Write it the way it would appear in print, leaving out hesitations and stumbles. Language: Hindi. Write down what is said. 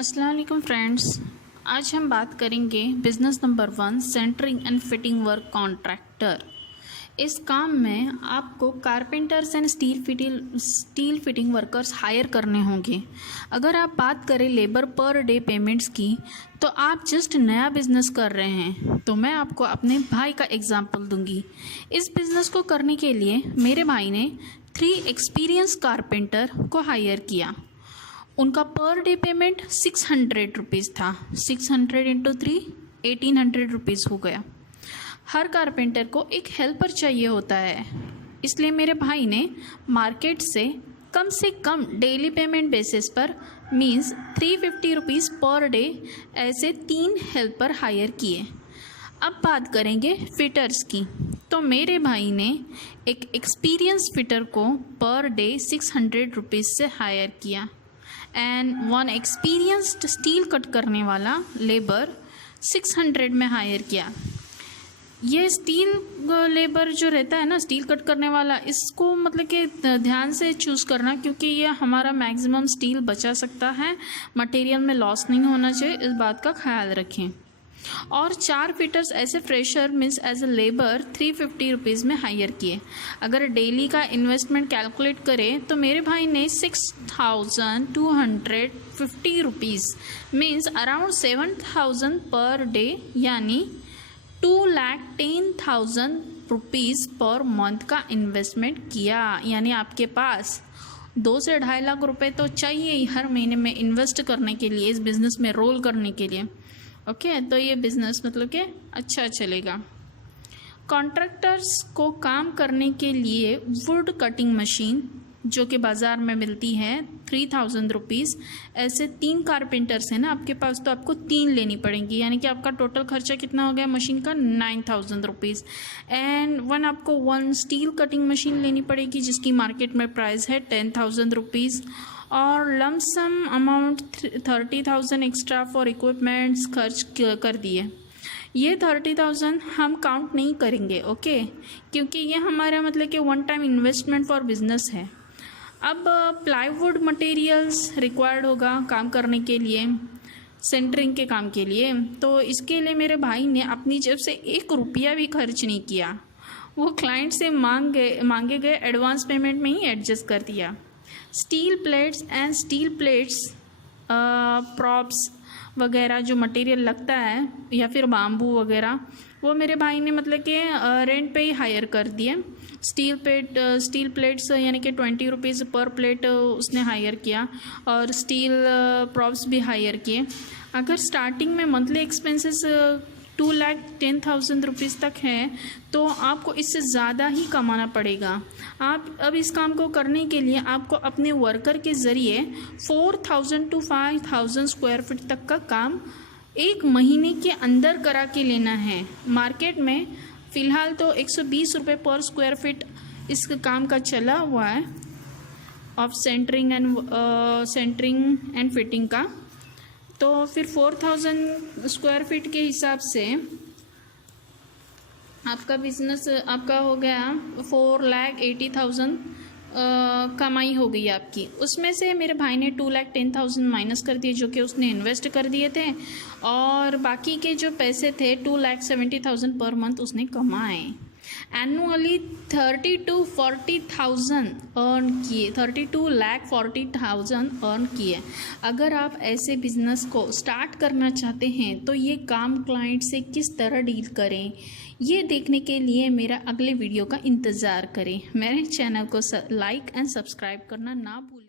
अस्सलाम वालेकुम फ्रेंड्स। आज हम बात करेंगे business number 1 centering and fitting work contractor. इस काम में आपको carpenters and steel fitting workers hire करने होंगे। अगर आप बात करें लेबर पर डे पेमेंट्स की, तो आप जस्ट नया बिज़नेस कर रहे हैं तो मैं आपको अपने भाई का एग्जांपल दूंगी। इस बिज़नेस को करने के लिए मेरे भाई ने 3 एक्सपीरियंस कारपेंटर को हायर किया। उनका पर डे पेमेंट 600 रुपीज़ था। 600 इंटू 3 1800 रुपीज़ हो गया। हर कारपेंटर को एक हेल्पर चाहिए होता है, इसलिए मेरे भाई ने मार्केट से कम डेली पेमेंट बेसिस पर मीन्स 350 रुपीज़ पर डे ऐसे 3 हेल्पर हायर किए। अब बात करेंगे फिटर्स की, तो मेरे भाई ने एक एक्सपीरियंस फिटर को पर डे 600 रुपीज़ से हायर किया एंड 1 एक्सपीरियंस्ड स्टील कट करने वाला लेबर 600 में हायर किया। ये स्टील लेबर जो रहता है ना, स्टील कट करने वाला, इसको मतलब कि ध्यान से चूज़ करना, क्योंकि ये हमारा मैक्सिमम स्टील बचा सकता है, मटेरियल में लॉस नहीं होना चाहिए, इस बात का ख्याल रखें। और 4 फिटर्स ऐसे fresher means as a labour 350 rupees में हायर किए। अगर डेली का इन्वेस्टमेंट कैलकुलेट करें तो मेरे भाई ने 6250 rupees means around 7000 per day यानी 2,10,000 रुपीज़ पर मंथ का इन्वेस्टमेंट किया। यानी आपके पास 2 से 2.5 लाख रुपए तो चाहिए ही हर महीने में इन्वेस्ट करने के लिए, इस बिज़नेस में रोल करने के लिए। ओके, तो ये बिज़नेस मतलब कि अच्छा चलेगा। कॉन्ट्रैक्टर्स को काम करने के लिए वुड कटिंग मशीन जो कि बाज़ार में मिलती है 3000 रुपीज़। ऐसे 3 कारपेंटर्स हैं ना आपके पास, तो आपको 3 लेनी पड़ेंगी, यानी कि आपका टोटल खर्चा कितना हो गया मशीन का 9000 रुपीज़। एंड आपको 1 स्टील कटिंग मशीन लेनी पड़ेगी जिसकी मार्केट में प्राइस है 10,000 रुपीज़। और lump sum amount 30,000 extra for equipments खर्च कर दिए। ये 30,000 हम काउंट नहीं करेंगे, ओके, क्योंकि ये हमारा मतलब कि 1 टाइम इन्वेस्टमेंट फॉर बिजनेस है। अब प्लाईवुड मटेरियल्स रिक्वायर्ड होगा काम करने के लिए, सेंटरिंग के काम के लिए, तो इसके लिए मेरे भाई ने अपनी जेब से 1 रुपया भी खर्च नहीं किया। वो क्लाइंट से मांगे गए एडवांस पेमेंट में ही एडजस्ट कर दिया। स्टील प्लेट्स प्रॉप्स वगैरह जो मटेरियल लगता है या फिर बाम्बू वगैरह, वो मेरे भाई ने मतलब कि रेंट पे ही हायर कर दिए। स्टील प्लेट्स यानी कि 20 रुपीज़ पर प्लेट उसने हायर किया और स्टील प्रॉप्स भी हायर किए। अगर स्टार्टिंग में मंथली एक्सपेंसेस 2,10,000 रुपीज़ तक है तो आपको इससे ज़्यादा ही कमाना पड़ेगा। आप अब इस काम को करने के लिए आपको अपने वर्कर के ज़रिए 4,000 to 5,000 स्क्वायर फीट तक का काम 1 महीने के अंदर करा के लेना है। मार्केट में फ़िलहाल तो 120 रुपये पर स्क्वायर फीट इस काम का चला हुआ है ऑफ सेंटरिंग एंड फिटिंग का। तो फिर 4,000 स्क्वायर फीट के हिसाब से आपका बिजनेस आपका हो गया 4,80,000 कमाई हो गई आपकी। उसमें से मेरे भाई ने 2,10,000 माइनस कर दिए जो कि उसने इन्वेस्ट कर दिए थे, और बाकी के जो पैसे थे 2,70,000 पर मंथ उसने कमाए। एनुअली 30 to 40,000 अर्न किए, 32,40,000 अर्न किए। अगर आप ऐसे बिजनेस को स्टार्ट करना चाहते हैं तो ये काम क्लाइंट से किस तरह डील करें, ये देखने के लिए मेरा अगले वीडियो का इंतज़ार करें। मेरे चैनल को लाइक एंड सब्सक्राइब करना ना भूलें।